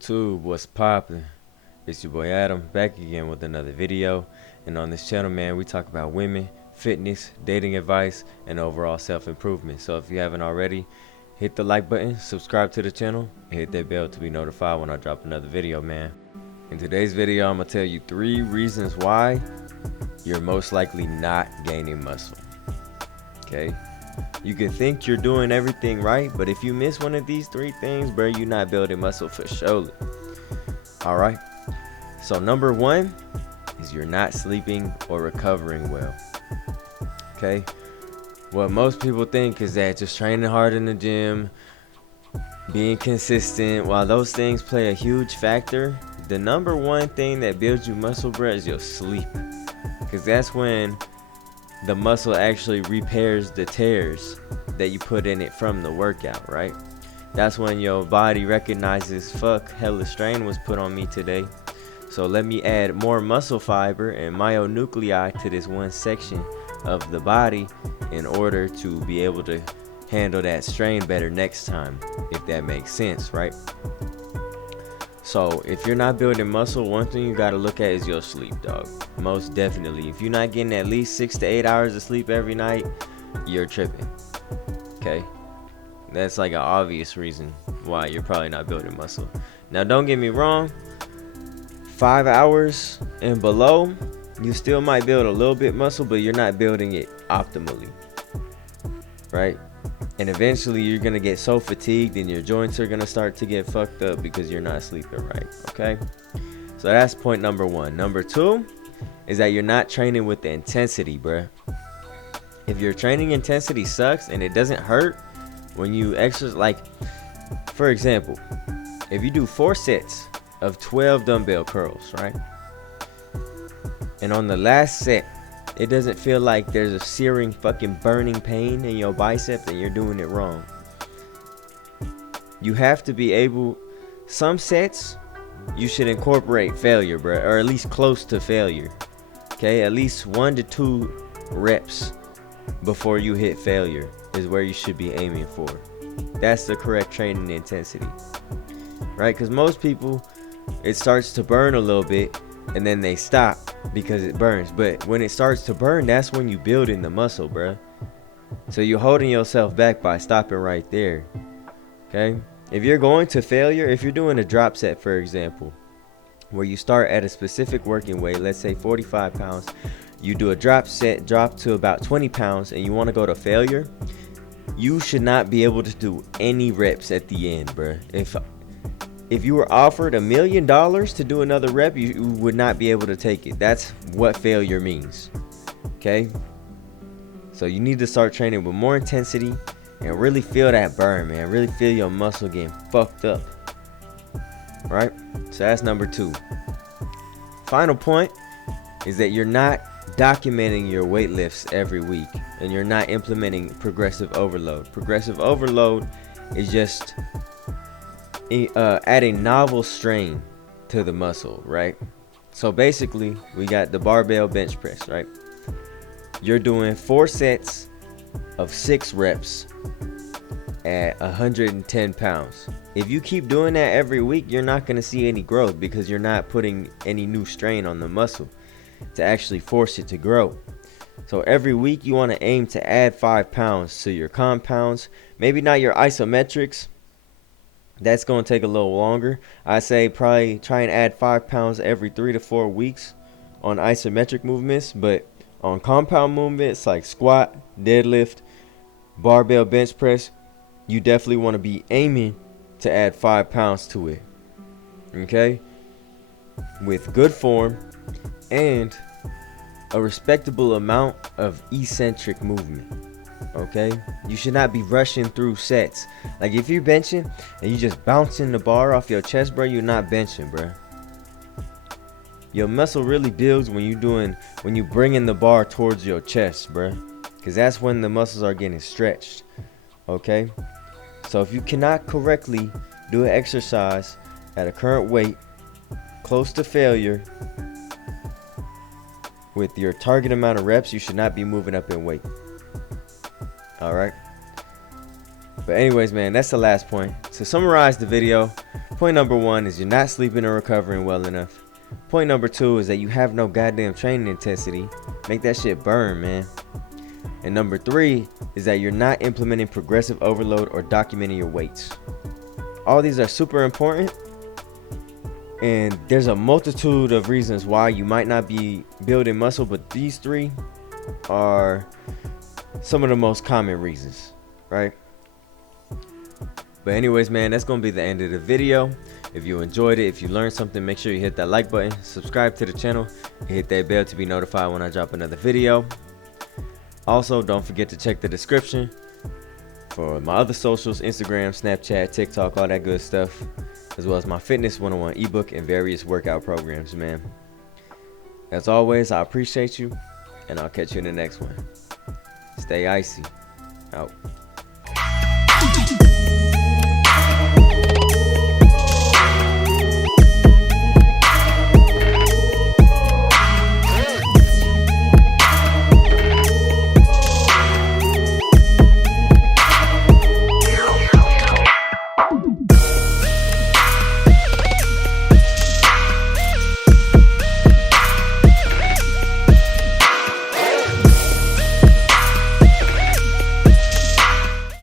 YouTube, what's poppin'? It's your boy Adam, back again with another video. And on this channel, man, we talk about women, fitness, dating advice, and overall self-improvement. So if you haven't already, hit the like button, subscribe to the channel, and hit that bell to be notified when I drop another video, man. In today's video, I'm gonna tell you 3 reasons why you're most likely not gaining muscle. Okay? You can think you're doing everything right, but if you miss one of these 3 things, bro, you're not building muscle for sure. Alright? So number 1 is you're not sleeping or recovering well. Okay? What most people think is that just training hard in the gym, being consistent, while those things play a huge factor, the number 1 thing that builds you muscle, bro, is your sleep. Because that's when the muscle actually repairs the tears that you put in it from the workout, right? That's when your body recognizes, fuck, hella strain was put on me today, so let me add more muscle fiber and myonuclei to this one section of the body in order to be able to handle that strain better next time, if that makes sense, right? So if you're not building muscle, one thing you got to look at is your sleep, dog. Most definitely. If you're not getting at least 6 to 8 hours of sleep every night, you're tripping. Okay? That's like an obvious reason why you're probably not building muscle. Now, don't get me wrong. 5 hours and below, you still might build a little bit muscle, but you're not building it optimally. Right? And eventually you're going to get so fatigued and your joints are going to start to get fucked up because you're not sleeping right. Okay? So that's point number 1. Number 2 is that you're not training with the intensity, bruh. If your training intensity sucks and it doesn't hurt when you exercise, like, for example, if you do 4 sets of 12 dumbbell curls, right? And on the last set, it doesn't feel like there's a searing fucking burning pain in your bicep, then you're doing it wrong. You have to be able, some sets, you should incorporate failure, bro, or at least close to failure. Okay, at least 1 to 2 reps before you hit failure is where you should be aiming for. That's the correct training intensity, right? Because most people, it starts to burn a little bit and then they stop because it burns. But when it starts to burn, that's when you building the muscle, bro. So you're holding yourself back by stopping right there. Okay? If you're going to failure, if you're doing a drop set, for example, where you start at a specific working weight, let's say 45 pounds, you do a drop set, drop to about 20 pounds, and you want to go to failure, you should not be able to do any reps at the end, bro. If you were offered $1 million to do another rep, you would not be able to take it. That's what failure means. Okay? So you need to start training with more intensity and really feel that burn, man. Really feel your muscle getting fucked up. Right? So that's number 2. Final point is that you're not documenting your weight lifts every week and you're not implementing progressive overload. Progressive overload is just adding novel strain to the muscle, right? So basically, we got the barbell bench press, right? You're doing 4 sets of 6 reps at 110 pounds. If you keep doing that every week, you're not going to see any growth because you're not putting any new strain on the muscle to actually force it to grow. So every week you want to aim to add 5 pounds to your compounds. Maybe not your isometrics. That's going to take a little longer. I say probably try and add 5 pounds every 3 to 4 weeks on isometric movements. But on compound movements like squat, deadlift, barbell bench press, you definitely want to be aiming to add 5 pounds to it. Okay? With good form and a respectable amount of eccentric movement. Okay, you should not be rushing through sets. Like if you're benching and you just bouncing the bar off your chest, bro, you're not benching, bro. Your muscle really builds when you bringing the bar towards your chest, bro, because that's when the muscles are getting stretched. Okay, so if you cannot correctly do an exercise at a current weight close to failure with your target amount of reps, you should not be moving up in weight. All right. But anyways, man, that's the last point. To summarize the video, Point number 1 is you're not sleeping or recovering well enough. Point number 2 is that you have no goddamn training intensity. Make that shit burn, man. And number 3 is that you're not implementing progressive overload or documenting your weights. All these are super important, and there's a multitude of reasons why you might not be building muscle, but these 3 are some of the most common reasons, right? But anyways, man, that's gonna be the end of the video. If you enjoyed it, if you learned something, make sure you hit that like button, subscribe to the channel, and hit that bell to be notified when I drop another video. Also, don't forget to check the description for my other socials: Instagram, Snapchat, TikTok, all that good stuff, as well as my fitness 101 ebook and various workout programs, man. As always, I appreciate you, and I'll catch you in the next one. Stay icy. Out.